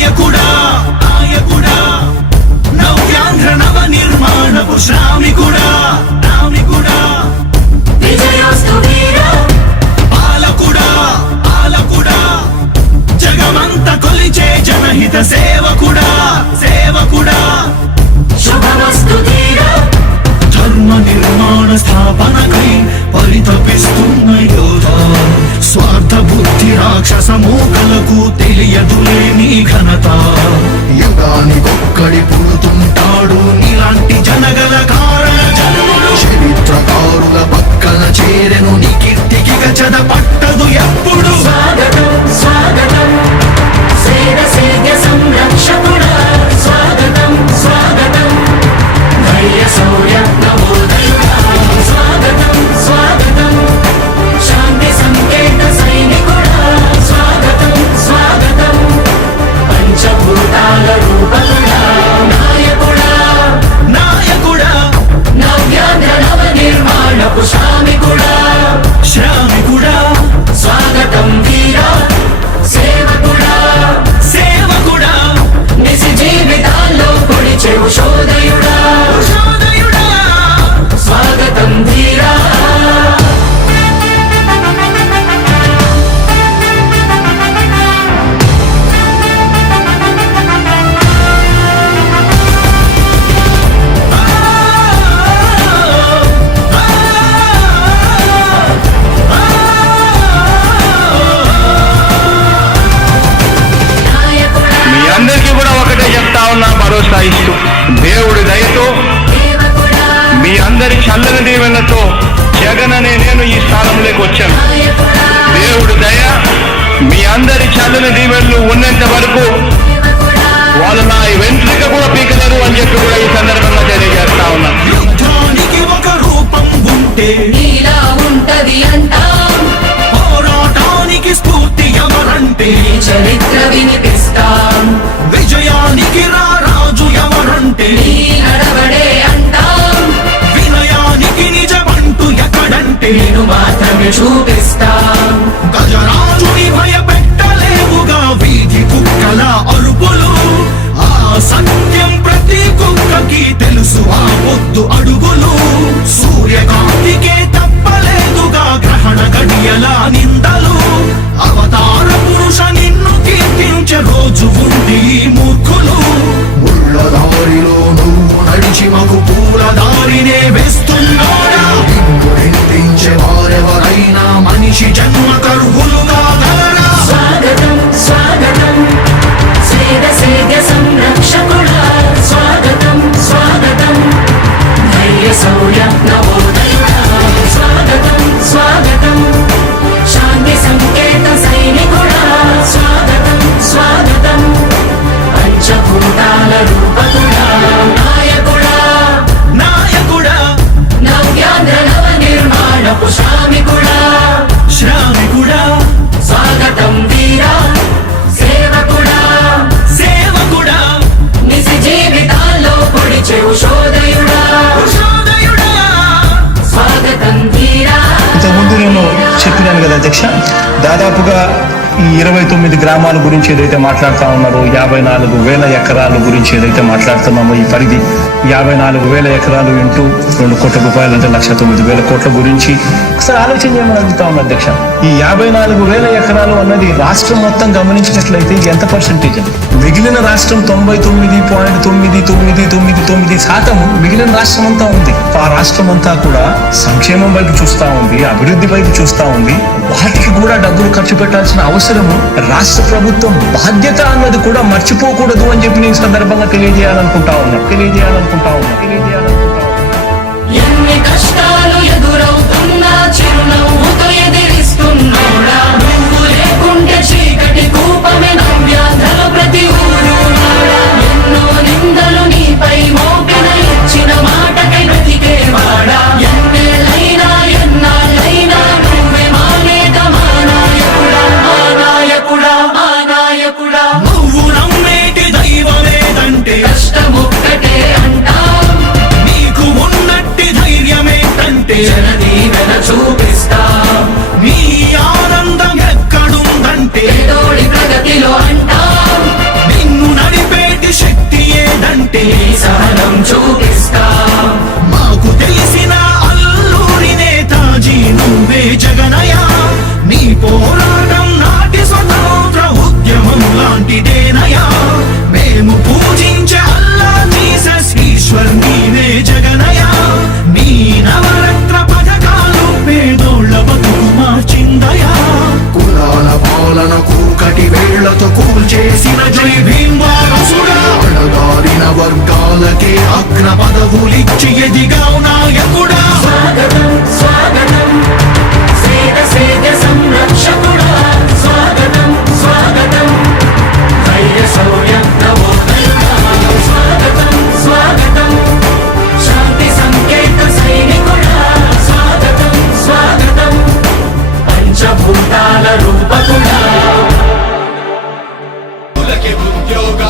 నాయకుడా నాయకుడా నవ్యాంధ్ర నవ నిర్మాణపు శ్రామికుడా. கடிப்பு అందరి చల్లని దీవెనతో జగన్ అనే నేను ఈ స్థానంలోకి వచ్చాను. దేవుడు దయ మీ అందరి చల్లని దీవెనలు ఉన్నంత వరకు వాళ్ళు నా వెంట్రిక కూడా పీకలేరు అని చెప్పి కూడా ఈ సందర్భంగా తెలియజేస్తాను నేను మాత్రమే చూపిస్తా. గజరాజుని భయపెట్టలేవుగా వీధి కుక్కల అరుపులు. ఆ సత్యం ప్రతి కుక్కకి తెలుసు ఆ పొద్దు అడుగులు. సూర్యకాంతికే తప్పలేదుగా గ్రహణ గడియల నిందలు. అవతార పురుష నిన్ను కీర్తించే రోజు ఉంది ఈ కదా అధ్యక్ష. దాదాపుగా ఈ ఇరవై తొమ్మిది గ్రామాల గురించి ఏదైతే మాట్లాడుతా ఉన్నారో యాభై నాలుగు వేల ఎకరాల గురించి ఏదైతే మాట్లాడుతున్నామో ఈ పరిధి యాభై నాలుగు వేల ఎకరాలు ఇంటూ రెండు కోట్ల రూపాయలు అంటే లక్ష తొమ్మిది వేల కోట్ల గురించి ఒకసారి ఆలోచన చేయమని అడుగుతా ఉన్నా అధ్యక్ష. ఈ యాభై నాలుగు వేల ఎకరాలు అన్నది రాష్ట్రం మొత్తం గమనించినట్లయితే ఇది ఎంత పర్సెంటేజ్ అండి? మిగిలిన రాష్ట్రం తొంభై తొమ్మిది పాయింట్ తొమ్మిది తొమ్మిది తొమ్మిది తొమ్మిది శాతం మిగిలిన రాష్ట్రం అంతా ఉంది. ఆ రాష్ట్రం అంతా కూడా సంక్షేమం వైపు చూస్తా ఉంది అభివృద్ధి వైపు చూస్తా ఉంది. వాటికి కూడా డబ్బులు ఖర్చు పెట్టాల్సిన అవసరము రాష్ట్ర ప్రభుత్వం బాధ్యత అన్నది కూడా మర్చిపోకూడదు అని చెప్పి నేను సందర్భంగా తెలియజేయాలనుకుంటా ఉన్నా. తెలియజేయాలనుకుంటా ఉన్నా. తెలియజేయాలనుకుంటా ఉన్నా. ఎన్ని కష్టాలు ఎదురవుతున్నా ఒకటి వేళ్ళతో కూల్చేసిన జై భీమ్ వారసుడా వర్గాలకే అగ్ర పదవులిచ్చి ఎదిగా నాయకుడా. స్వాగతం స్వాగతం. సేద సేద సంరక్షకుడా. yoga.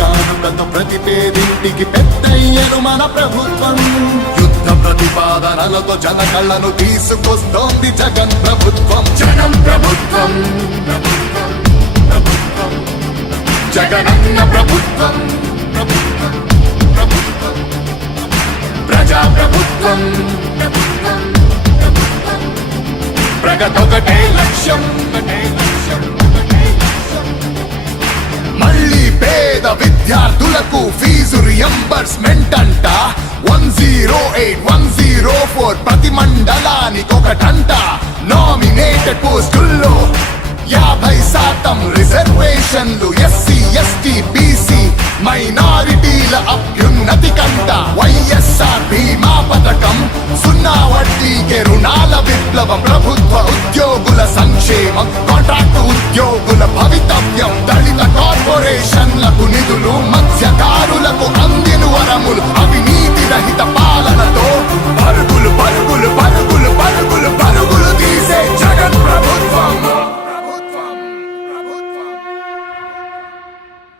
కానుకతో ప్రతి పేదింటికి పెద్దయ్యను మన ప్రభుత్వం. యుద్ధ ప్రతిపాదనలతో జన కళ్ళను తీసుకొస్తోంది జగన్ ప్రభుత్వం. జగన్ ప్రభుత్వం ప్రభుత్వం ప్రభుత్వం. జగనన్న ప్రభుత్వం ప్రభుత్వం ప్రభుత్వం. ప్రజా ప్రభుత్వం ప్రభుత్వం ప్రగతొకటే లక్ష్యం ఒకటే లక్ష్యం. విద్యార్థులకు ఫీజు రియంబర్స్మెంట్ అంట. One zero eight one zero four ప్రతి మండలానికి ఒకటంట. నామినేటెడ్ పోస్టుల్లో యాభై శాతం రిజర్వేషన్లు ఎస్సీ ఎస్టీ బీసీ మైనారిటీల అభ్యున్నతి కంట వైఎస్ఆర్ బీమా పథకం సున్నా వడ్డీకే రుణాల విప్లవం ప్రభుత్వ ఉద్యోగుల సంక్షేమం కాంట్రాక్ట్ ఉద్యోగుల భవితవ్యం దళిత కార్పొరేషన్లకు నిధులు మత్స్యకారులకు